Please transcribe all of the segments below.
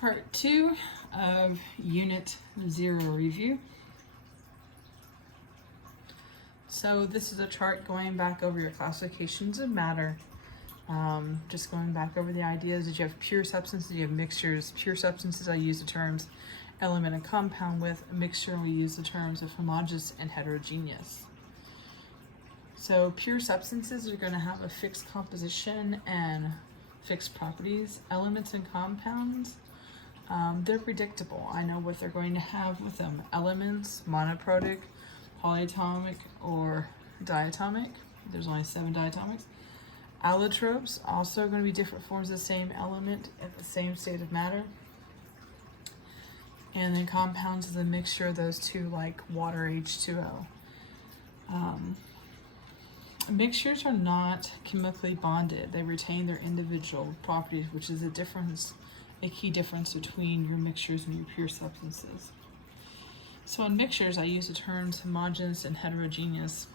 Part 2 of Unit 0 review. So this is a chart going back over your classifications of matter. Just going back over the ideas that you have pure substances, you have mixtures. Pure substances, I use the terms element and compound with. A mixture, we use the terms of homogeneous and heterogeneous. So pure substances are going to have a fixed composition and fixed properties. Elements and compounds, they're predictable. I know what they're going to have with them. Elements, monoprotic, polyatomic, or diatomic. There's only 7 diatomics. Allotropes, also going to be different forms of the same element at the same state of matter. And then compounds is a mixture of those two, like water, H2O. Mixtures are not chemically bonded. They retain their individual properties, which is a key difference between your mixtures and your pure substances. So in mixtures, I use the terms homogeneous and heterogeneous.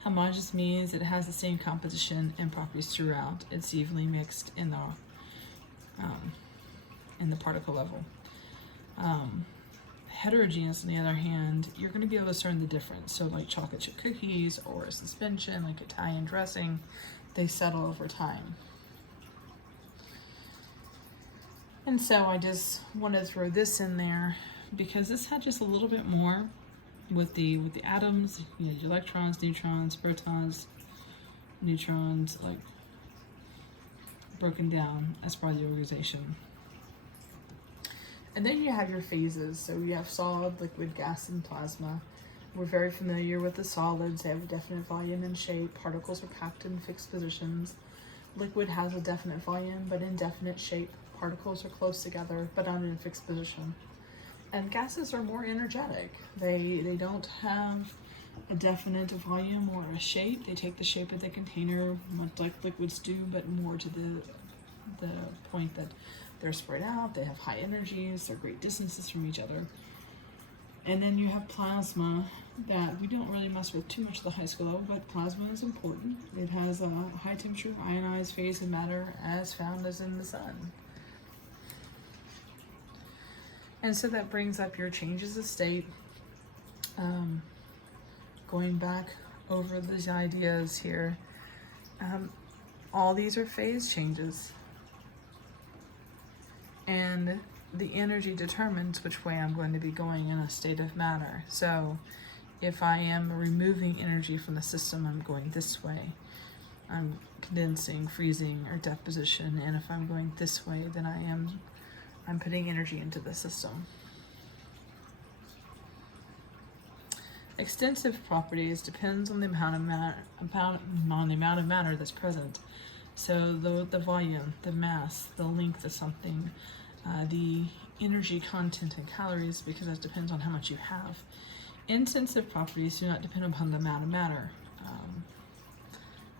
Homogeneous means it has the same composition and properties throughout. It's evenly mixed in the particle level. Heterogeneous, on the other hand, you're going to be able to discern the difference. So like chocolate chip cookies or a suspension, like Italian dressing, they settle over time. And so I just want to throw this in there because this had just a little bit more with the atoms, you know, your electrons, neutrons, protons, neutrons, like broken down as part of the organization. And then you have your phases. So you have solid, liquid, gas, and plasma. We're very familiar with the solids. They have a definite volume and shape. Particles are packed in fixed positions. Liquid has a definite volume but indefinite shape. Particles are close together but not in a fixed position. And gases are more energetic. They don't have a definite volume or a shape. They take the shape of the container, much like liquids do, but more to the point that they're spread out, they have high energies, they're great distances from each other. And then you have plasma that we don't really mess with too much at the high school level, but plasma is important. It has a high temperature, ionized phase of matter as found as in the sun. And so that brings up your changes of state. Going back over these ideas here, all these are phase changes. And the energy determines which way I'm going to be going in a state of matter. So if I am removing energy from the system, I'm going this way. I'm condensing, freezing, or deposition. And if I'm going this way, then I'm putting energy into the system. Extensive properties depends on the amount of matter that's present. So the volume, the mass, the length of something, the energy content and calories, because that depends on how much you have. Intensive properties do not depend upon the amount of matter.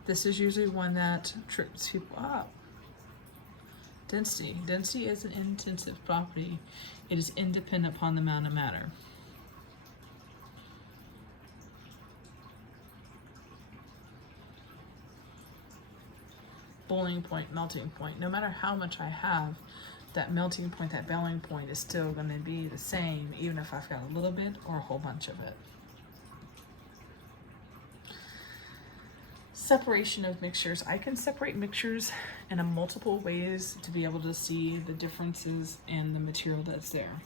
This is usually one that trips people up. Density. Density is an intensive property. It is independent upon the amount of matter. Boiling point, melting point. No matter how much I have, that melting point, that boiling point is still going to be the same, even if I've got a little bit or a whole bunch of it. Separation of mixtures. I can separate mixtures in a multiple ways to be able to see the differences in the material that's there.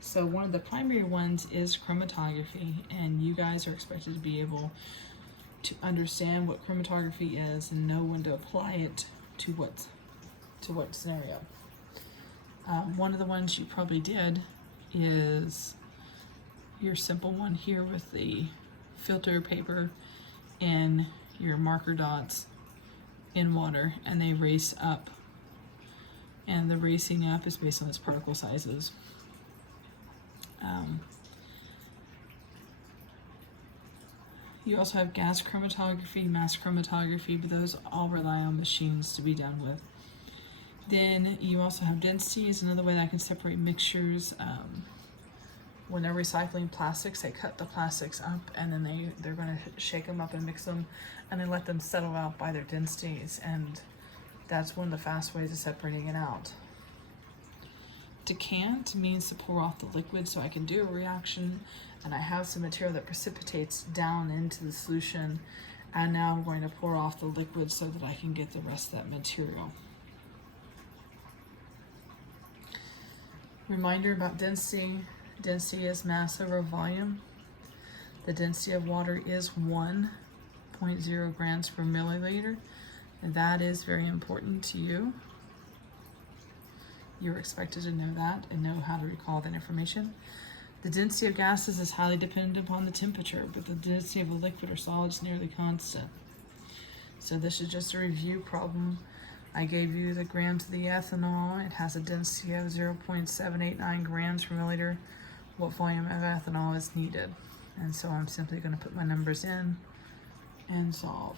So one of the primary ones is chromatography, and you guys are expected to be able to understand what chromatography is and know when to apply it to what scenario. One of the ones you probably did is your simple one here with the filter paper and your marker dots in water, and they race up, and the racing up is based on its particle sizes. You also have gas chromatography, mass chromatography, but those all rely on machines to be done with. Then you also have density is another way that I can separate mixtures. When they're recycling plastics, they cut the plastics up, and then they're going to shake them up and mix them, and then let them settle out by their densities. And That's one of the fast ways of separating it out. Decant means to pour off the liquid so I can do a reaction, and I have some material that precipitates down into the solution, and now I'm going to pour off the liquid so that I can get the rest of that material. Reminder about density. Density is mass over volume. The density of water is 1.0 grams per milliliter. And that is very important to you. You're expected to know that and know how to recall that information. The density of gases is highly dependent upon the temperature, but the density of a liquid or solid is nearly constant. So this is just a review problem. I gave you the grams of the ethanol. It has a density of 0.789 grams per milliliter. What volume of ethanol is needed? And so I'm simply going to put my numbers in and solve.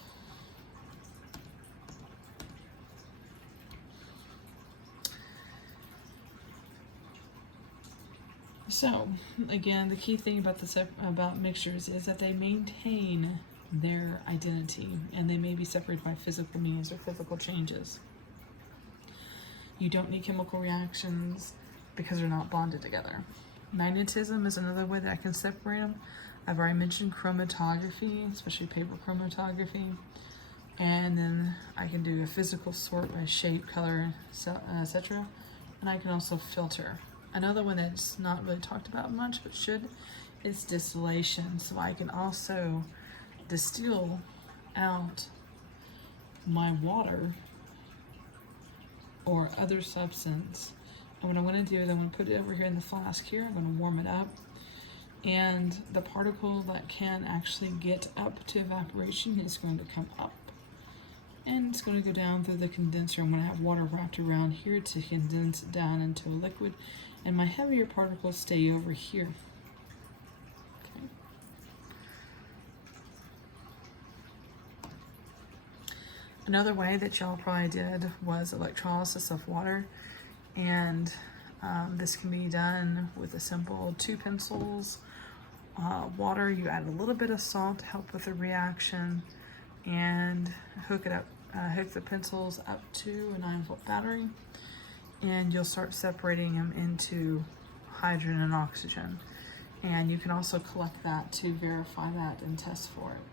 So again, the key thing about mixtures is that they maintain their identity, and they may be separated by physical means or physical changes. You don't need chemical reactions because they're not bonded together. Magnetism is another way that I can separate them. I've already mentioned chromatography, especially paper chromatography. And then I can do a physical sort by shape, color, etc. And I can also filter. Another one that's not really talked about much, but should, is distillation. So I can also distill out my water or other substance. And what I'm going to do is I'm going to put it over here in the flask here. I'm going to warm it up. And the particle that can actually get up to evaporation is going to come up. And it's going to go down through the condenser. I'm going to have water wrapped around here to condense it down into a liquid. And my heavier particles stay over here. Okay. Another way that y'all probably did was electrolysis of water. And this can be done with a simple 2 pencils, water. You add a little bit of salt to help with the reaction, and hook it up. Hook the pencils up to a 9-volt battery, and you'll start separating them into hydrogen and oxygen. And you can also collect that to verify that and test for it.